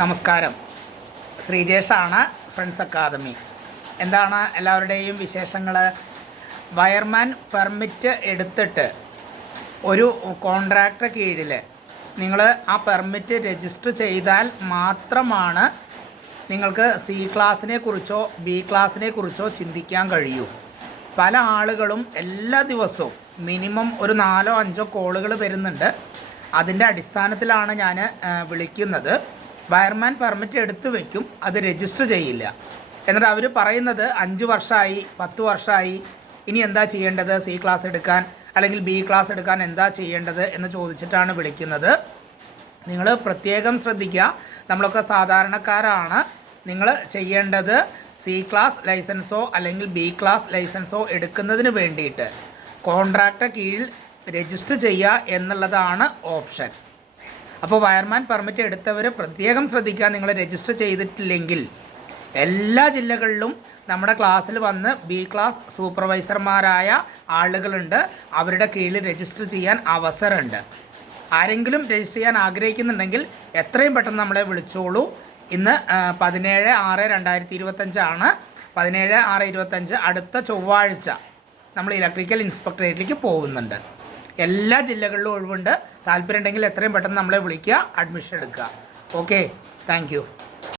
നമസ്കാരം. ശ്രീജേഷാണ്, friends academy. എന്താണ് എല്ലാവരുടെയും വിശേഷങ്ങൾ? വയർമാൻ പെർമിറ്റ് എടുത്തിട്ട് ഒരു കോൺട്രാക്ടർ കീഴിൽ നിങ്ങൾ ആ പെർമിറ്റ് രജിസ്റ്റർ ചെയ്താൽ മാത്രമാണ് നിങ്ങൾക്ക് സി ക്ലാസ്സിനെ കുറിച്ചോ ബി ക്ലാസ്സിനെ കുറിച്ചോ ചിന്തിക്കാൻ കഴിയൂ. പല ആളുകളും എല്ലാ ദിവസവും മിനിമം ഒരു 4-5 കോളുകൾ വരുന്നുണ്ട്. അതിൻ്റെ അടിസ്ഥാനത്തിലാണ് ഞാൻ വിളിക്കുന്നത്. വയർമാൻ പെർമിറ്റ് എടുത്തു വയ്ക്കും, അത് രജിസ്റ്റർ ചെയ്യില്ല. എന്നിട്ട് അവർ പറയുന്നത് 5 വർഷമായി 10 വർഷമായി, ഇനി എന്താ ചെയ്യേണ്ടത്, സി ക്ലാസ് എടുക്കാൻ അല്ലെങ്കിൽ ബി ക്ലാസ് എടുക്കാൻ എന്താ ചെയ്യേണ്ടത് എന്ന് ചോദിച്ചിട്ടാണ് വിളിക്കുന്നത്. നിങ്ങൾ പ്രത്യേകം ശ്രദ്ധിക്കുക. നമ്മളൊക്കെ സാധാരണക്കാരാണ്. നിങ്ങൾ ചെയ്യേണ്ടത് സി ക്ലാസ് ലൈസൻസോ അല്ലെങ്കിൽ ബി ക്ലാസ് ലൈസൻസോ എടുക്കുന്നതിന് വേണ്ടിയിട്ട് കോൺട്രാക്ടർ കീഴിൽ രജിസ്റ്റർ ചെയ്യുക എന്നുള്ളതാണ് ഓപ്ഷൻ. അപ്പോൾ വയർമാൻ പെർമിറ്റ് എടുത്തവർ പ്രത്യേകം ശ്രദ്ധിക്കുക. നിങ്ങൾ രജിസ്റ്റർ ചെയ്തിട്ടില്ലെങ്കിൽ എല്ലാ ജില്ലകളിലും നമ്മുടെ ക്ലാസ്സിൽ വന്ന് ബി ക്ലാസ് സൂപ്പർവൈസർമാരായ ആളുകളുണ്ട്. അവരുടെ കീഴിൽ രജിസ്റ്റർ ചെയ്യാൻ അവസരമുണ്ട്. ആരെങ്കിലും രജിസ്റ്റർ ചെയ്യാൻ ആഗ്രഹിക്കുന്നുണ്ടെങ്കിൽ എത്രയും പെട്ടെന്ന് നമ്മളെ വിളിച്ചോളൂ. ഇന്ന് 17/6/2025 ആണ്. 17/6/2025 അടുത്ത ചൊവ്വാഴ്ച നമ്മൾ ഇലക്ട്രിക്കൽ ഇൻസ്പെക്ടറേറ്റിലേക്ക് പോകുന്നുണ്ട്. എല്ലാ ജില്ലകളിലും ഒഴിവുണ്ട്. താല്പര്യം ഉണ്ടെങ്കിൽ എത്രയും പെട്ടെന്ന് നമ്മളെ വിളിക്കുക, അഡ്മിഷൻ എടുക്കുക. Okay, thank you.